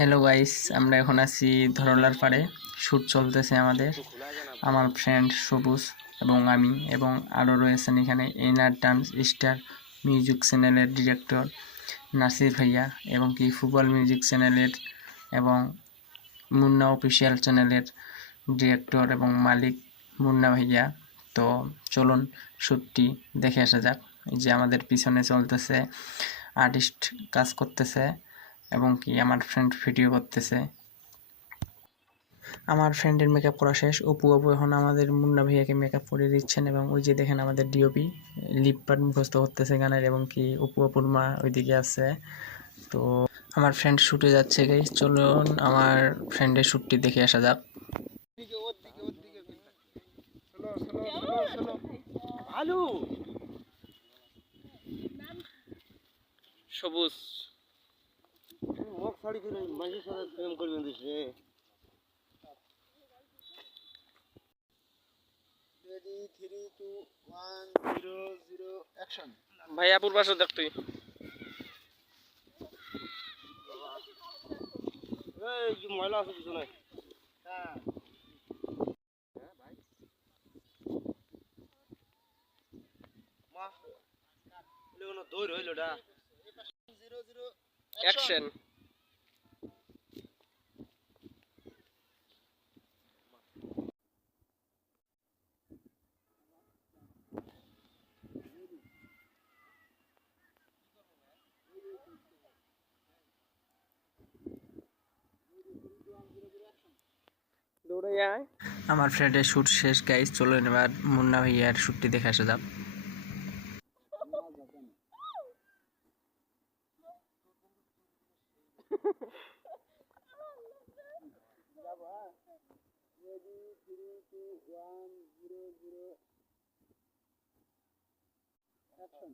Hello guys, আমরা এখন আছি ধরলার পাড়ে। শ্যুট চলতেছে আমাদের। আমার ফ্রেন্ড সবুজ এবং আমি এবং আরও রয়েছেন এখানে এনার ডান্স স্টার মিউজিক চ্যানেলের ডিরেক্টর নাসির ভাইয়া এবং কি ফুটবল মিউজিক চ্যানেলের এবং মুন্না অফিসিয়াল চ্যানেলের ডিরেক্টর এবং মালিক মুন্না ভাইয়া। তো চলুন শ্যুটটি দেখে আসা যাক। এই যে আমাদের পিছনে চলতেছে, আর্টিস্ট কাজ করতেছে এবং কি আমার ফ্রেন্ড ভিডিও করতেছে। আমার ফ্রেন্ডের মেকআপ করা শেষ। অপু এখন আমাদের মুন্না ভাইয়াকে মেকআপ করে দিচ্ছেন এবং ওই যে দেখেন আমাদের ডিওপি লিপ পার্ট মুখস্থ করতেছে গানের এবং কি অপুর মা ওইদিকে আছে। তো আমার ফ্রেন্ড শ্যুটে যাচ্ছে গাইস, চলুন আমার ফ্রেন্ডের শ্যুটটি দেখে আসা যাক। সবুজ শাড়ি করে মাঝে সাথে প্রেম করবেন দিছে। Ready 3 2 1 0 0 action. ভাইয়া পূর্বাশ দেখ তুই। এই যে ময়লা আছে পিছনে। হ্যাঁ ভাই মা লেগুনো দৌড় হইলোডা 0 0 অ্যাকশন। আমার ফ্রেন্ডের শ্যুট শেষ গাইস, চলুন এবার মুন্না ভাইয়ার শ্যুটটি দেখে আসা যাক। Ready 3 2 1 0 0 action.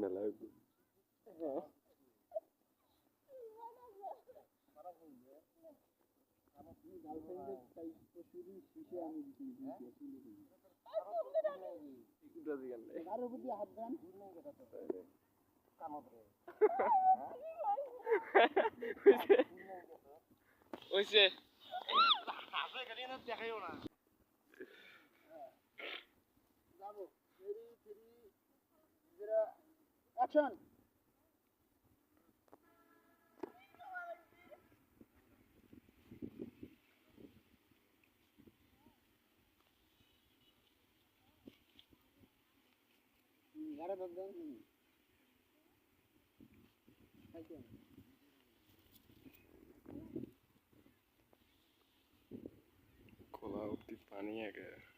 মেলা ওইছে দেখাইও না যাবো। Ready 3 0 action. গাড়ি বাগদান খোলা অব্দি পানি है क्या?